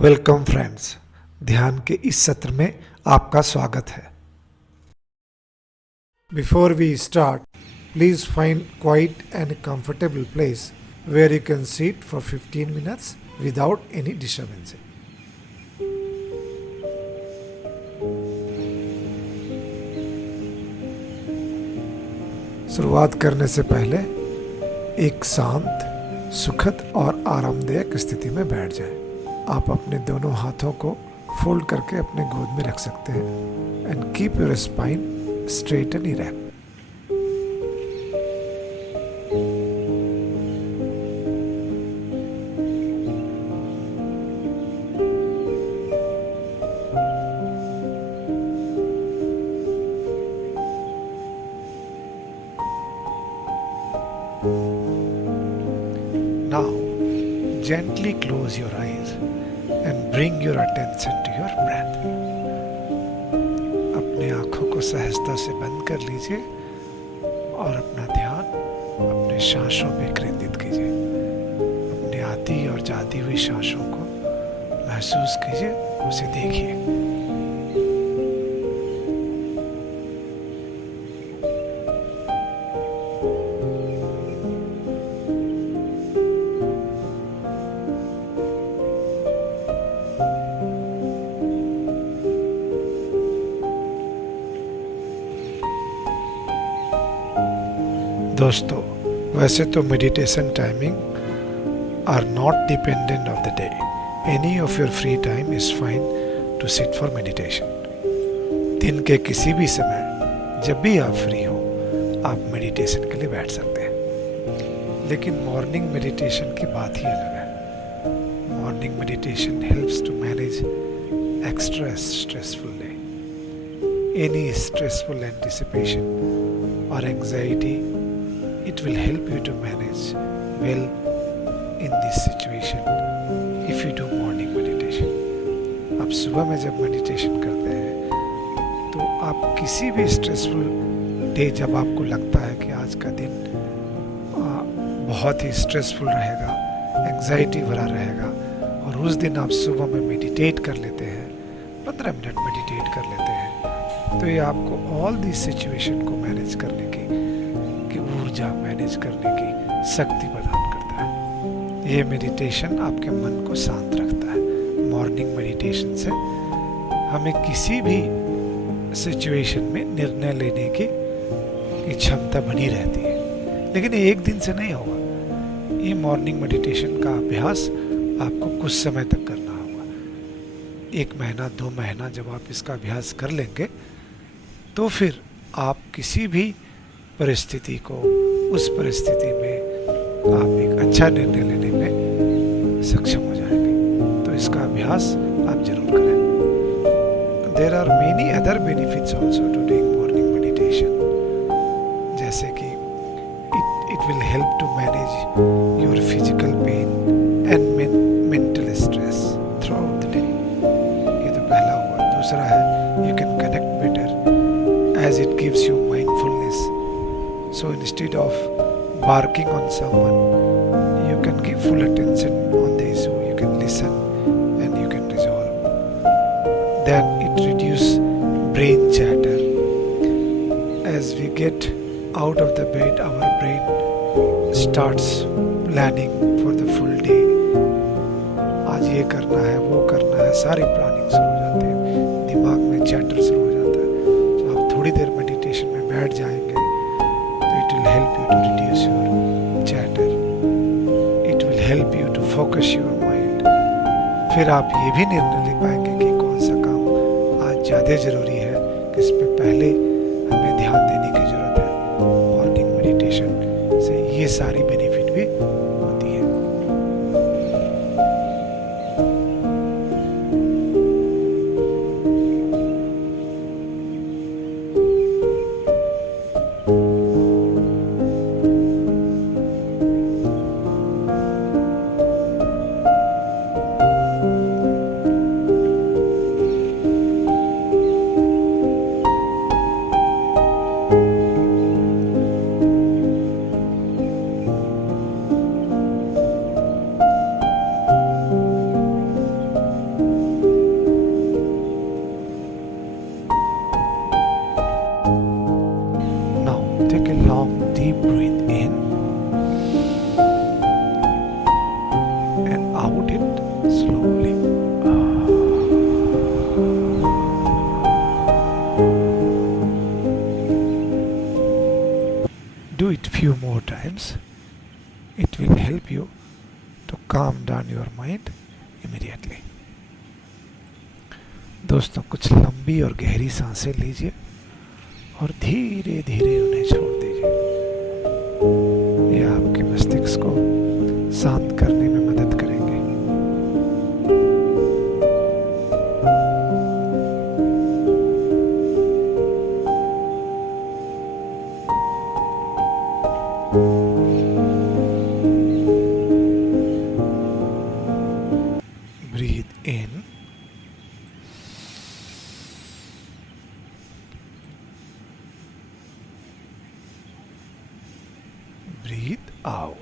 Welcome friends, ध्यान के इस सत्र में आपका स्वागत है। Before we start, please find quiet and comfortable place where you can seat for 15 minutes without any disturbance. शुरुआत करने से पहले एक शांत, सुखद और आरामदायक स्थिति में बैठ जाएं। आप अपने दोनों हाथों को फोल्ड करके अपने गोद में रख सकते हैं and keep your spine straight and erect. Now, gently close your eyes and bring your attention to your breath. अपने आंखों को सहजता से बंद कर लीजिए और अपना ध्यान अपने सांसों में केंद्रित कीजिए। अपनी आती और जाती हुई सांसों को महसूस कीजिए, उसे देखिए। दोस्तों, वैसे तो meditation timing are not dependent of the day. Any of your free time is fine to sit for meditation. दिन के किसी भी समय जब भी आप फ्री हो, आप मेडिटेशन के लिए बैठ सकते हैं। लेकिन मॉर्निंग मेडिटेशन की बात ही अलग है। Morning meditation helps to manage extra stressful day. Any stressful anticipation और anxiety, it will help you to manage well in this situation if you do morning meditation. आप सुबह में जब मेडिटेशन करते हैं तो आप किसी भी स्ट्रेसफुल डे, जब आपको लगता है कि आज का दिन बहुत ही स्ट्रेसफुल रहेगा, एंजाइटी भरा रहेगा, और उस दिन आप सुबह में मेडिटेट कर लेते हैं, 15 मिनट मेडिटेट कर लेते हैं, तो ये आपको ऑल दिस सिचुएशन को मैनेज करने की ऊर्जा, मैनेज करने की शक्ति प्रदान करता है। ये मेडिटेशन आपके मन को शांत रखता है। मॉर्निंग मेडिटेशन से हमें किसी भी सिचुएशन में निर्णय लेने की क्षमता बनी रहती है, लेकिन एक दिन से नहीं होगा। ये मॉर्निंग मेडिटेशन का अभ्यास आपको कुछ समय तक करना होगा। 1 महीना 2 महीना जब आप इसका अभ्यास कर लेंगे तो फिर आप किसी भी परिस्थिति को, उस परिस्थिति में आप एक अच्छा निर्णय लेने में सक्षम हो जाएंगे। तो इसका अभ्यास आप जरूर करें। There are many other benefits also to doing morning meditation, जैसे कि it will help to manage your physical pain and mental stress throughout the day. ये तो पहला हुआ। दूसरा है, you can connect better as it gives you mindfulness. So instead of barking on someone, you can give full attention on the issue. You can listen and you can resolve. Then it reduces brain chatter. As we get out of the bed, our brain starts planning for the full day. आज ये करना है, वो करना है, सारी planning शुरू हो जाती है, दिमाग में चैटर शुरू हो जाता है। तो आप थोड़ी देर मेडिटेशन में बैठ जाएंगे, it will help you to reduce your chatter. It will help you to focus your mind. फिर आप ये भी निर्णय ले पाएंगे कि कौन सा काम आज ज़्यादा ज़रूरी है, किस पे पहले हमें ध्यान देने की ज़रूरत है। मॉर्निंग मेडिटेशन से ये सारी बेनिफिट भी होती है। Take a long deep breath in and out it slowly. Do it few more times. It will help you to calm down your mind immediately. दोस्तों, कुछ लंबी और गहरी सांसें लीजिए और धीरे धीरे उन्हें छोड़ दीजिए. ये आपके मस्तिष्क को शांत करने में मदद करेंगे. Breathe in. Breathe out.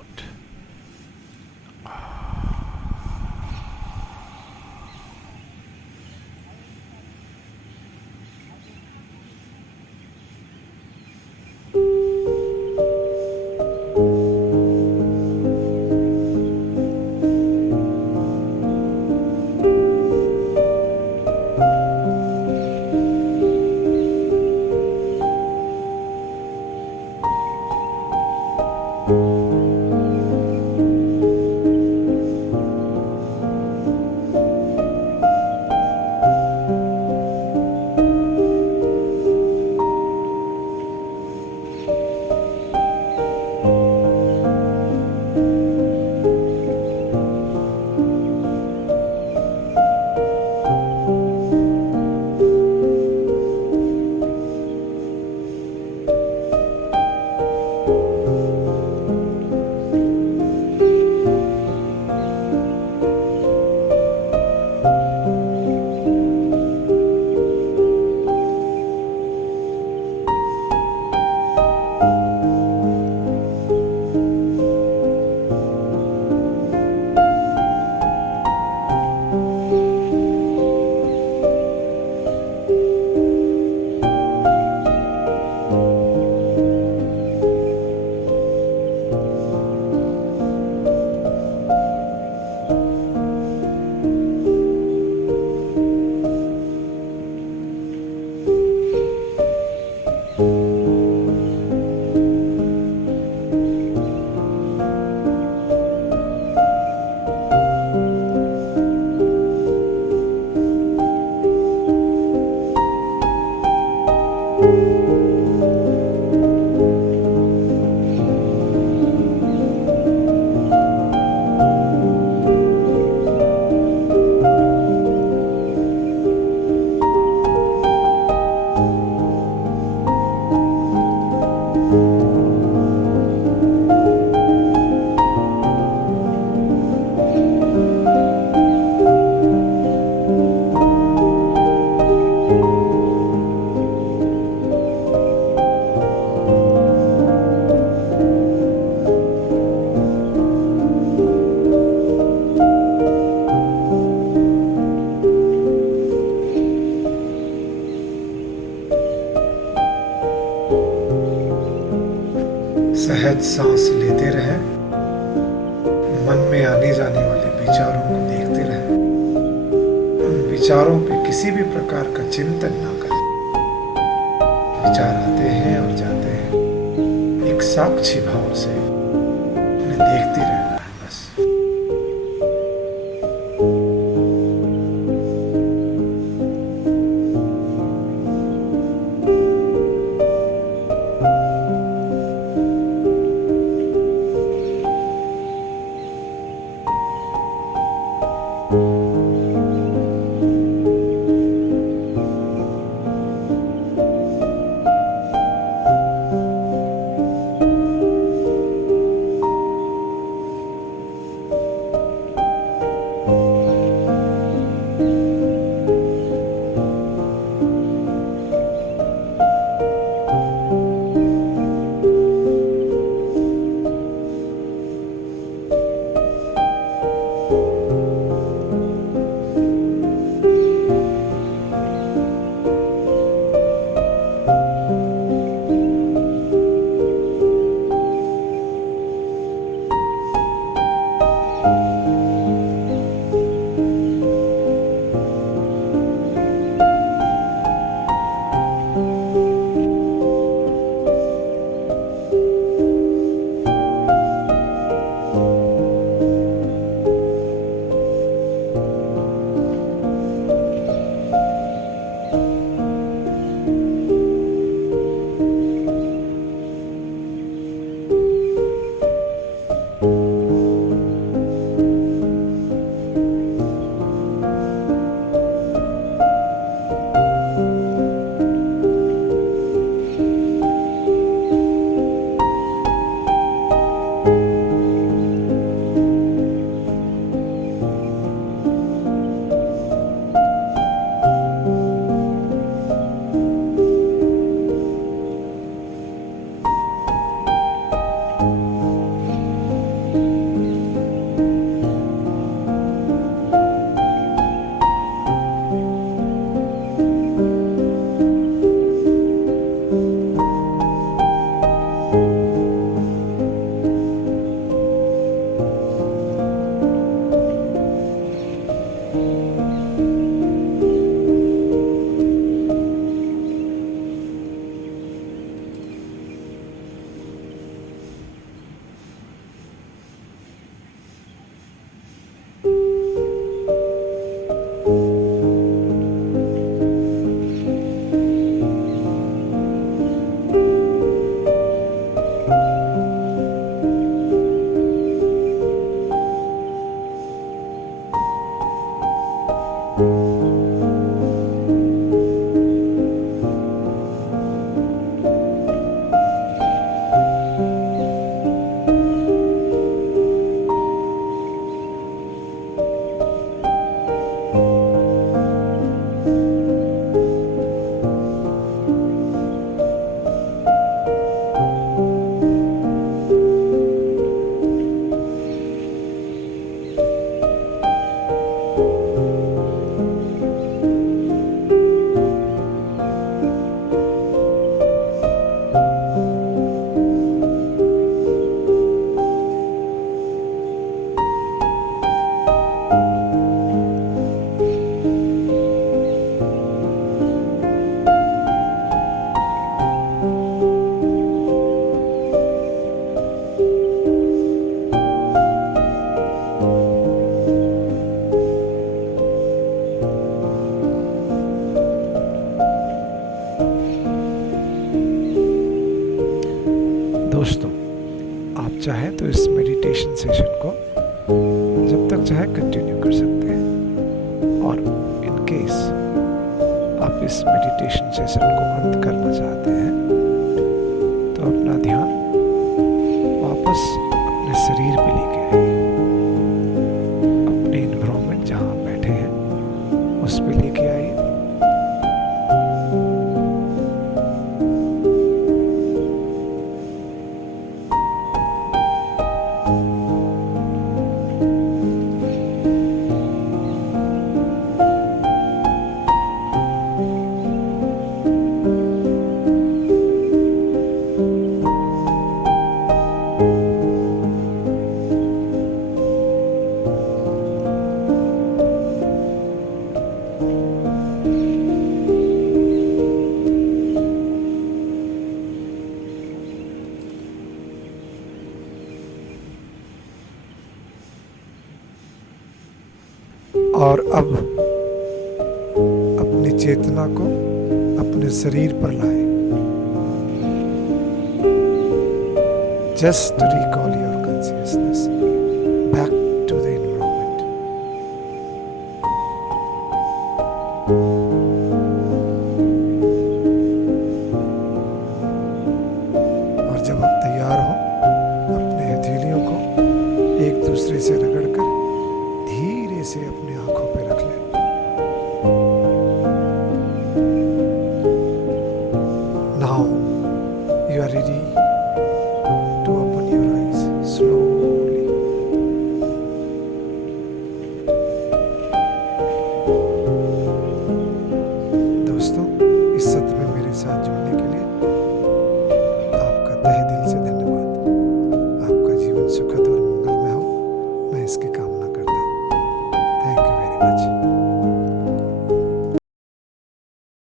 सहज सांस लेते रहें. मन में आने जाने वाले विचारों को देखते रहें. उन विचारों पे किसी भी प्रकार का चिंतन ना करें. विचार आते हैं और जाते हैं. एक साक्षी भाव से उन्हें देखते रहना है बस. दोस्तों, आप चाहें तो इस मेडिटेशन सेशन को जब तक चाहे कंटिन्यू कर सकते हैं, और इन केस आप इस मेडिटेशन सेशन को अंत करना चाहते हैं तो अपना ध्यान वापस अपने शरीर पे लेके आइए, अपने एनवायरनमेंट जहाँ आप बैठे हैं उस पे लेके आइए। और अब अपनी चेतना को अपने शरीर पर लाएं। Just recall your consciousness back to the environment. और जब आप तैयार हो, अपने हथेलियों को एक दूसरे से रगड़कर धीरे से अपनी आंखों पे रख लें। Now you are ready